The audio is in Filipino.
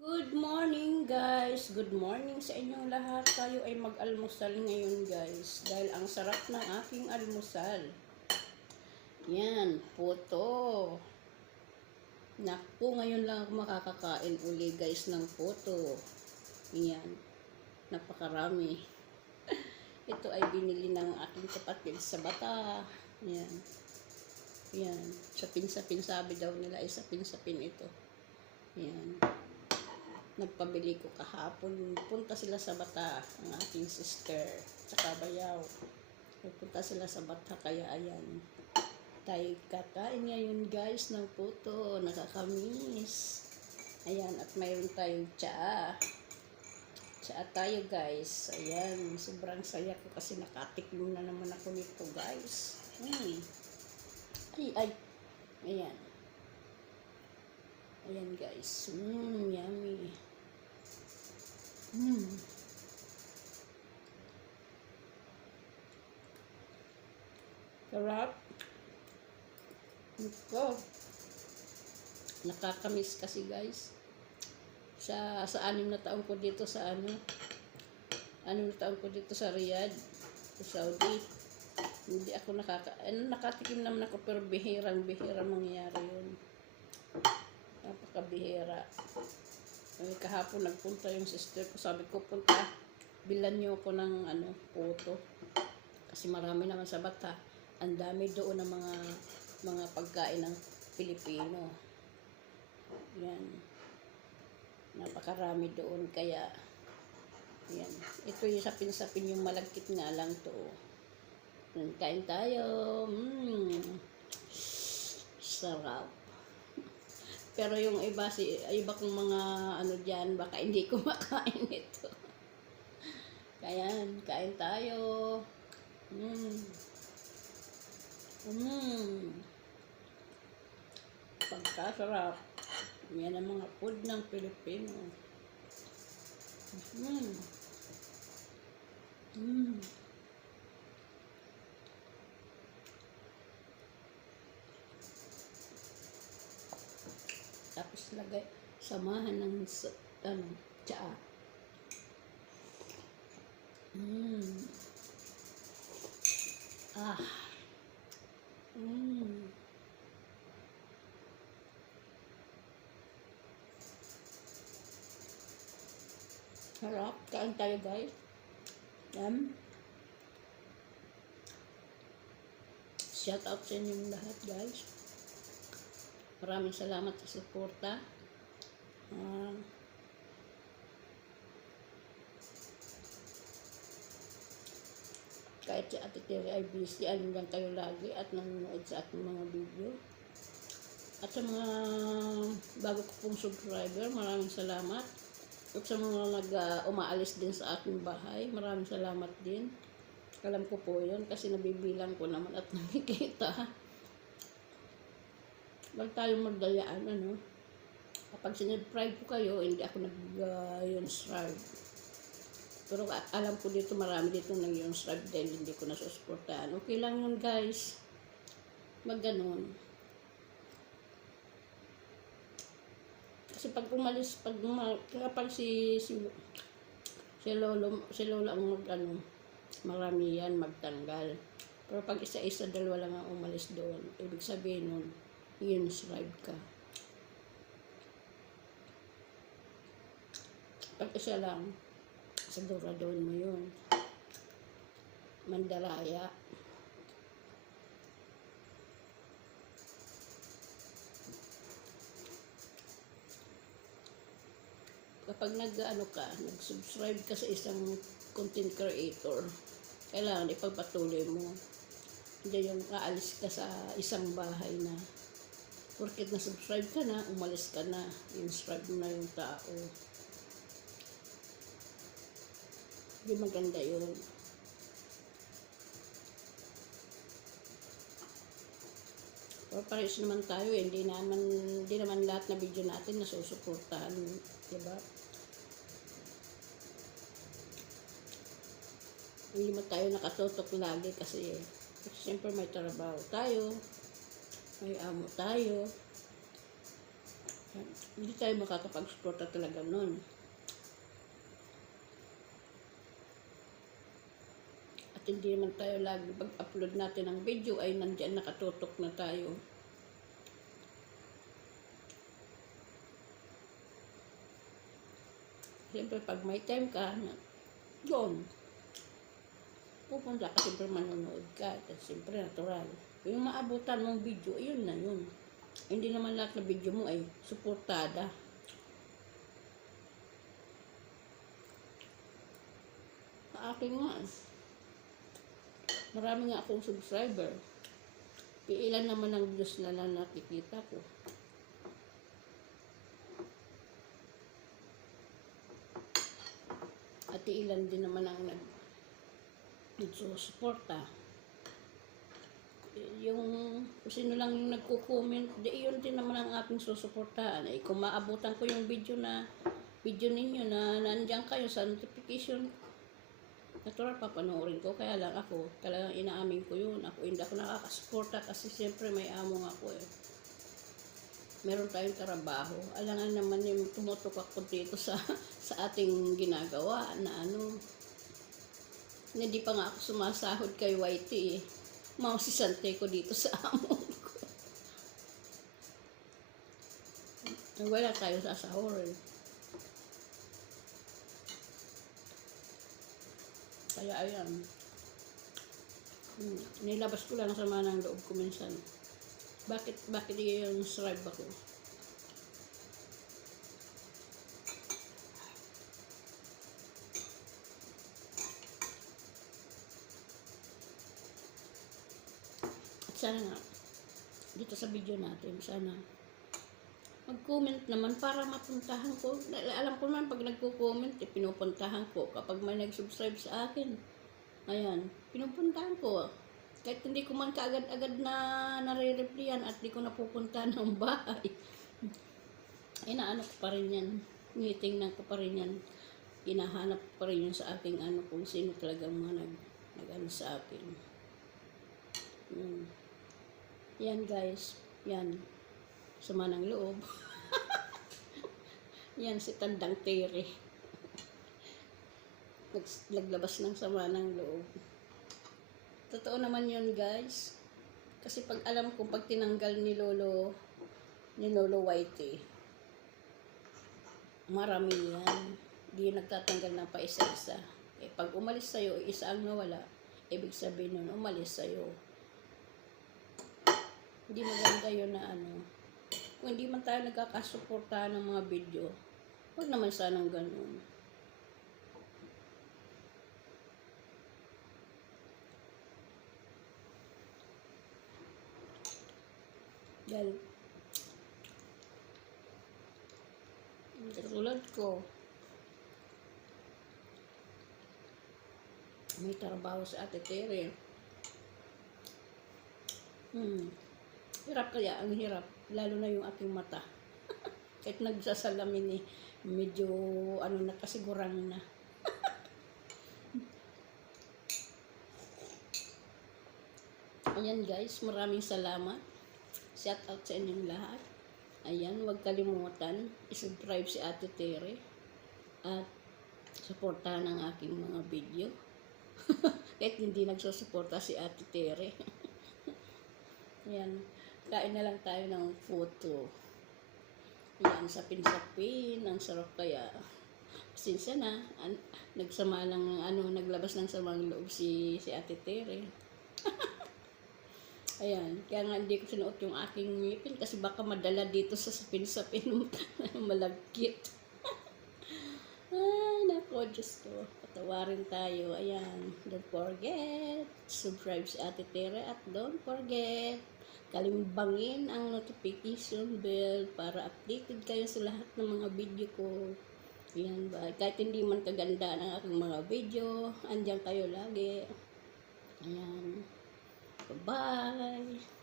Good morning guys! Good morning sa inyong lahat. Tayo ay mag-almusal ngayon guys. Dahil ang sarap ng aking almusal. Yan, puto. Naku, ngayon lang ako makakakain uli guys ng puto. Yan, napakarami. Ito ay binili ng aking kapatid sa Bata. Yan. Yan, sapin-sapin sabi daw nila ay sapin-sapin ito. Yan. Nagpabili ko kahapon. Punta sila sa Bata, ang aking sister, tsaka bayaw. Punta sila sa Bata, kaya ayan. Tayo kakain ngayon guys ng puto, nakakamis. Ayan, at mayroon tayong tsaa. Tsaa tayo guys. Ayan, sobrang saya ko kasi nakatikim na naman ako nito guys. Ay. Ayan. Ayan guys. Yummy. Sarap. Ito. Nakakamiss kasi guys. Sa 6 na taon ko dito sa taon ko dito sa Riyadh, sa Saudi. Hindi ako nakatikim naman ako pero bihirang mangyayari yun. Napakabihira. Kahapon nagpunta yung sister ko. Sabi ko, bilan niyo ako ng puto. Kasi marami naman sa Bata. Ang dami doon ng mga pagkain ng Pilipino. Yan. Napakarami doon. Kaya, yan. Ito yung sapin-sapin yung malagkit nga lang to. Kain tayo. Sarap. Pero yung iba kong mga dyan, baka hindi ko makain ito. Kaya, kain tayo. Pagkasarap. Yan ang mga food ng Pilipino. Tapos lagay, samahan ng tsaa. Harap, kain tayo guys. Shout out sa inyong lahat guys. Maraming salamat sa suporta. Kahit si Ate Terry ay busy, lang kayo lagi at nanonood sa ating mga video. At sa mga bago ko pong subscriber, maraming salamat. At sa mga umaalis din sa aking bahay, maraming salamat din. Alam ko po yun kasi nabibilang ko naman at nakikita. Huwag tayong magdayaan, Kapag sinubscribe ko kayo, hindi ako nag-subscribe. Pero alam ko dito, marami dito nag-subscribe dahil hindi ko nasusuportahan. Okay lang yun, guys. Magganon. Kasi pag umalis, kapag si lolo ang marami yan, magtanggal. Pero pag isa-isa, dalawa lang ang umalis doon. Ibig sabihin nun, i-subscribe ka. Pag isa lang, siguraduhin mo yun. Mandaraya. Kapag nag-subscribe ka sa isang content creator, kailangan ipagpatuloy mo. Hindi yung aalis ka sa isang bahay na porket na-subscribe ka na, umalis ka na, in-subscribe mo na yung tao. Hindi maganda yun. Pero parehas naman tayo, hindi naman lahat na video natin nasusuportahan, diba? Hindi mo tayo nakatutok lagi kasi siyempre may trabaho tayo, may amo tayo. Hindi tayo makakapag-suporta talaga nun. At hindi naman tayo lagi pag-upload natin ng video ay nandiyan nakatutok na tayo. Siyempre, pag may time ka, doon, pupunta ka, siyempre manonood ka. At siyempre, natural. Yung maabutan mong video, yun na yun. Hindi naman lahat na video mo ay suportada. Sa akin nga, marami nga akong subscriber. Ilan naman ang views na nakikita ko. At ilan din naman ang nagsusuporta. Yung kung sino lang yung nagko-comment, yun din naman ang aking susuportahan. Kung maabutan ko yung video ninyo na nandiyan kayo sa notification, natural papanoorin ko. Kaya lang ako, talagang inaamin ko yun. Ako hindi ako nakakasuporta kasi siyempre may amo nga ako meron tayong trabaho. Alangan naman yung tumutok ako dito sa ating ginagawa na hindi pa nga ako sumasahod kay YT Mausisante ko dito sa amo ko. Wala tayo sasahurin. Kaya ayan. Nilabas ko lang sama ng loob ko minsan. Bakit yung strive ako? At sana nga, dito sa video natin, sana mag-comment naman para mapuntahan ko. Alam ko naman pag nagko-comment, pinupuntahan ko. Kapag may nag-subscribe sa akin, ayan, pinupuntahan ko. Kahit hindi ko man kaagad-agad na nare-replyan at di ko napupunta ng bahay. Inaano ko pa rin yan. Tinitingnan ko pa rin yan. Hinahanap ko pa rin yun sa aking kung sino talagang mga nag-ano sa akin. Yan guys. Yan. Sama ng loob. Yan si Tandang Tere. Naglabas ng sama ng loob. Totoo naman yun guys. Kasi pag alam ko pag tinanggal ni Lolo Whitey, marami yan. Di nagtatanggal ng pa isa-isa. Pag umalis sa'yo, isa ang nawala, ibig sabihin nun, umalis sa'yo. Hindi maganda yun na kung hindi man tayo nagkakasuportahan ng mga video, huwag naman sanang ganun. Dahil katulad ko, may trabaho sa Ate Tere. Hirap kaya, ang hirap. Lalo na yung aking mata. Kahit nagsasalamin medyo nakasigurang na. Ayan guys, maraming salamat. Shout out sa inyong lahat. Ayan, huwag kalimutan, isubscribe si Ate Tere at suportahan ang aking mga video. Kahit hindi nagsusuporta si Ate Tere. Ayan, kain na lang tayo ng photo. Ayan, sapin-sapin, ang sarap kaya. Pasensya na, nagsama lang naglabas ng samang loob si Ate Tere. Ayan, kaya nga hindi ko sinuot yung aking ngipin kasi baka madala dito sa sapin-sapin malagkit. Ay, nako, Diyos ko. Patawarin tayo. Ayan, don't forget, subscribe si Ate Tere at don't forget, kalimbangin ang notification bell para updated kayo sa lahat ng mga video ko. Ayan ba? Kahit hindi man kaganda ng aking mga video, andyan kayo lagi. Ayan. Bye-bye!